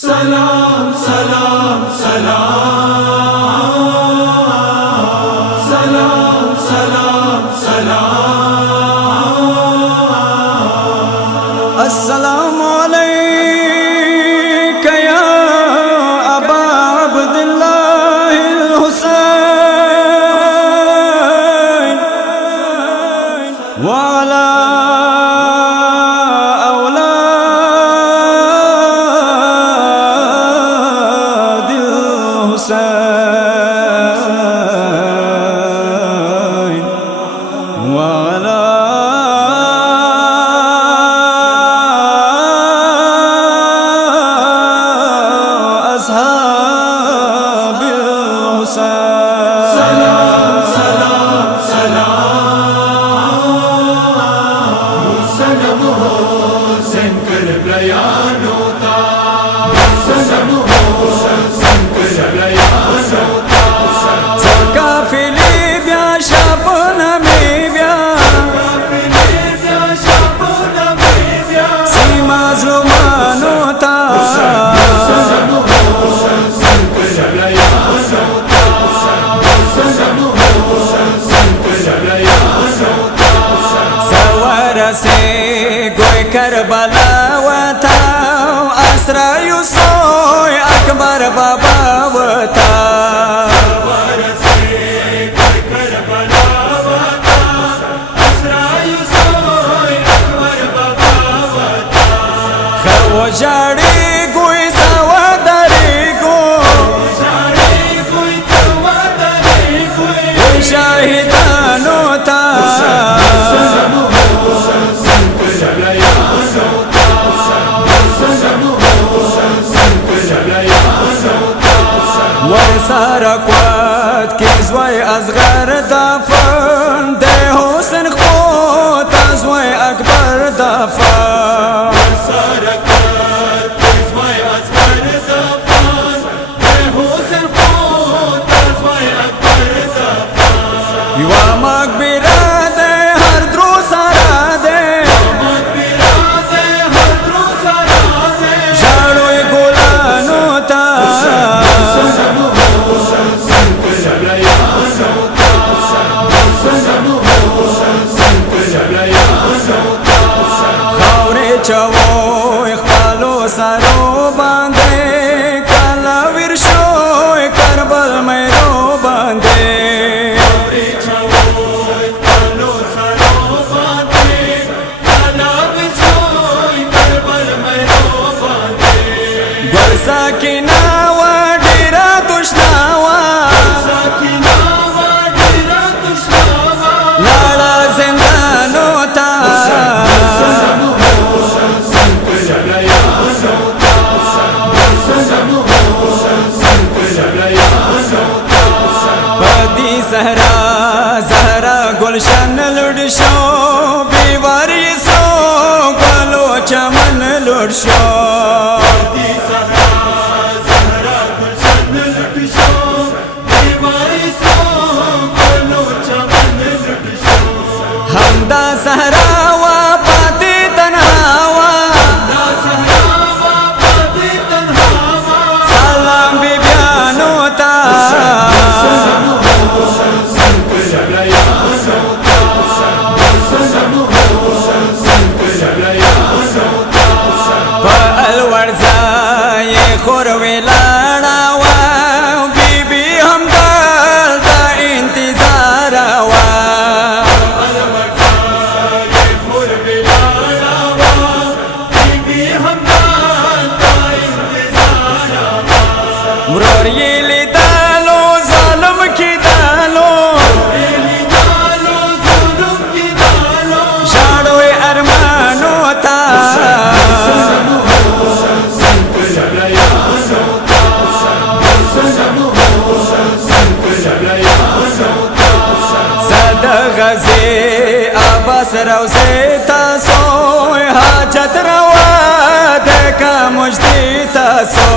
सलाम सलाम सलाम सलाम सलाम सलाम। अस्सलामु अलैका या अबा अब्दिल्लाहिल हुसैन व अला से गोय करबला वता असरा यूसुफ अकबर बाबा वता खो जाड़ी गोय सवादरी गो शाहिदानो ता سرقت كزوي أصغر دفن ده حسن خوت أزوي أكبر دفن سرقت كزوي أصغر دفن ده حسن خوت أزوي أكبر دفن يوا مقبرة ده هر دروس راده مقبرة ده هر دروس راده جارو يقولانو تا चवो इख्तालो सरो बांधे काला विरशो करबल मेरो बांधे गुरसा की नावा डेरा तुष्नावा लाड़ा जिंदानो ता सहरा सहरा गुलशन लुड़शो बीवारी सो गलो चमन लुड़शो हमदा सहरा वा पाती तन्हावा सलाम बिबियानो ता खोर वेलाड़ा वा बीबी हम का इंतजार वा मुरार ये ले डालो जालिम की डालो शाड़ो अरमानो ता गजे आबास रौसे तासो हाजत रवा देखा मुझदी तासो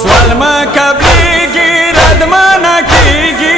स्वल्मा कभी गिरद माना कीगी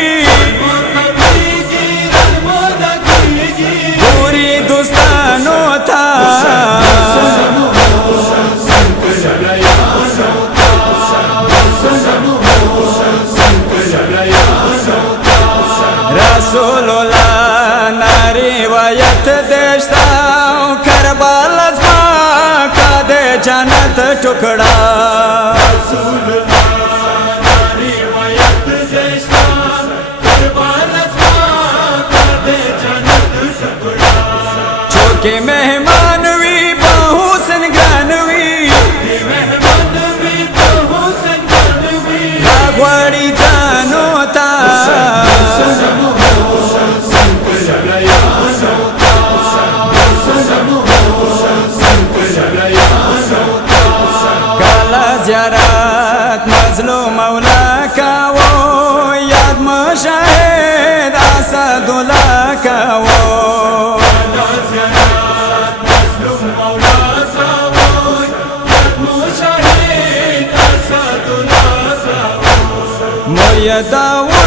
مولا کاو یاد مشاهد اسدالله کاو موی داود